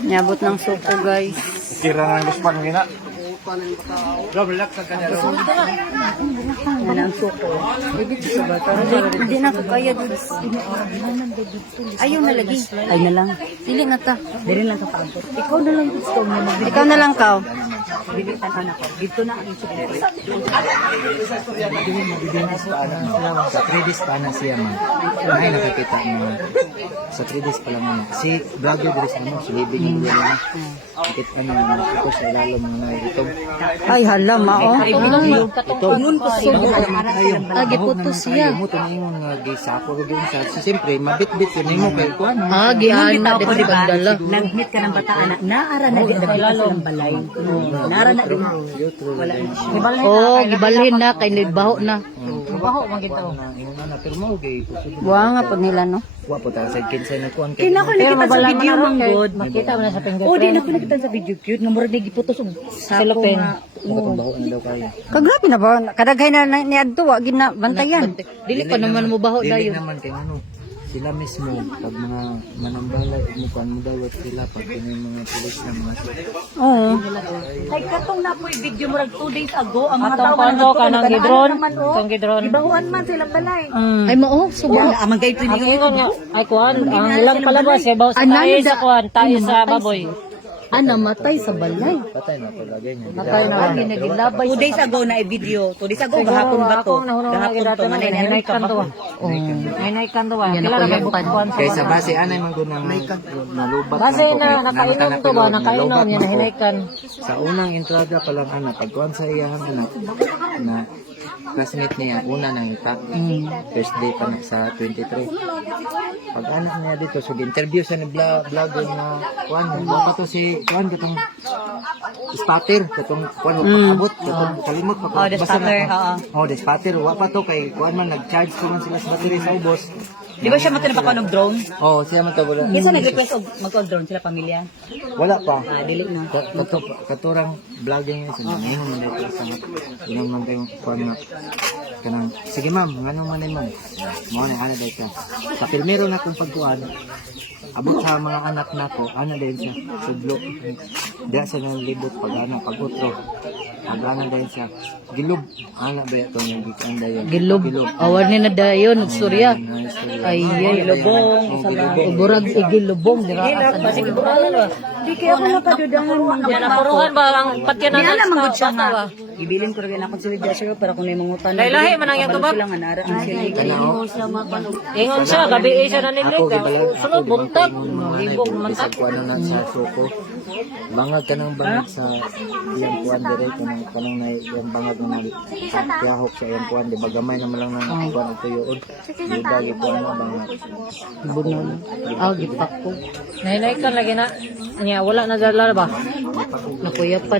Nyabot ng suko, guys. Kira ng gusto pang gina. Relax ka kanya. Yan ang suko. Hindi na ko kaya dun. Ayaw na lagi. Ay na lang. Dili na ta. Dili lang ka pa. Ikaw na lang gusto mo. Ikaw na lang ka. Dili ta anak ko. Dito na ang suko. Sa 3 days pa na siya man. Ay nakakita mo. Sa 3 days pa lang mo. Kasi brother Dres mo, silibig mo lang. Ikit ka na ako sa ilalom ng mga itong. Ay hala mao. Katungon ko sa Agi putos siya. Mo tumingon nga gisapo ro din sa. Siyempre mabit-bit yun mo kay kuan. Gihan na pa di bagdala. Nanghit ka ng bataan na naara na din ng balay. Naara na din. Wala na siya. Oh, gibalhin na kay baho na. Baho man gito. Pero mo gay. Buha nga po nila no. Wa po ta sa kinsa na kuan kay. Kina ko nakita sa video mang god. Makita mo na sa pinggit. O di na ko nakita sa video cute nga murag giputos og cellophane. Katong baho na daw kayo. Kagrabe na ba? Kadaghay na ni adto wa gina bantayan. Dili pa naman mo baho Dili dayon. naman kay ano. Sila mismo pag mga manambalay mo kan mo dawat sila pag may mga pulis na mga Oo. Kay katong na po video murag 2 days ago ang mga Atong tao kondo ka ng gidron. Atong gidron. Ibahuan man sila balay. Ay mao suba. Amang gay Ang pwede ingon nga, ay kuan, ang ilang palabas, yabaw sa tayo sa kuan, tayo sa baboy. Namatay sa balay. patay na palagay niya. Patay na lagi na gilabay. 2 days ago na i-video. 2 days ago gahapon ba to? Gahapon to manay na Hinay kanto. Hinay kanto ba? Yan Kailan ako na yung pan. kuan Kay sa sa base anay man gud nang nalubat Kasi ko, na kay nakainom to ba? Nakainom yan, hinaykan. Sa unang entrada pa lang anak pagkuan sa iyang anak na classmate niya una nang itak. First day pa na sa 23. Pag anak niya dito so interview sa ni vlogger na kuan wa pa to si kuan katong spatter katong kuan abot katong kalimot pa Oh, the spatter, oo. the spatter wa pa to kay kuan man nag-charge ko man sila sa battery sa ubos. Di ba siya matin pa ng drone? Oh, siya man to wala. Kinsa nag-request og mag-drone sila pamilya? Wala pa. Dili na. Katurang vlogging yun. Ngayon man dito sa ilang man kayong kuan na kanang sige ma'am, ngano man ma'am. Mo na ana dito. Sa filmero na kung pagkuan. Abot sa mga anak nako, ana din siya. Sudlo. Diya sa nang libot pag ana pag utro. Agrana din siya. Gilob. Ana ba ito ng gikanda yun? Gilob. Awan ni na dayon surya. Ay Lubong, Uburag igilubong dira. Kasi gibukalan ba? Di kaya ako napadudangan man. Yan, napuruhan ba ang patyanan Di alam sa ang siya bata nga. ba? Ibilin ko rin ako sa video sir para kung may mangutan. Lahi-lahi man ang iyang tubag. Sila nga naara ang sila. Ingon siya, gabi siya nanilig. Ako gibalay. Sunod, buntag. Hibog man Sa kuan na sa suko. Bangag ka ng bangag sa iyang kuan dire kanang na iyang bangag na nagkahok sa iyang kuan di ba gamay naman lang ng kuan ito yun. Di ba yung kuan na bangag. Bunon. Gipak ko. Nahinaykan lagi na. Nya, wala na dala ba? Nakuyap pa.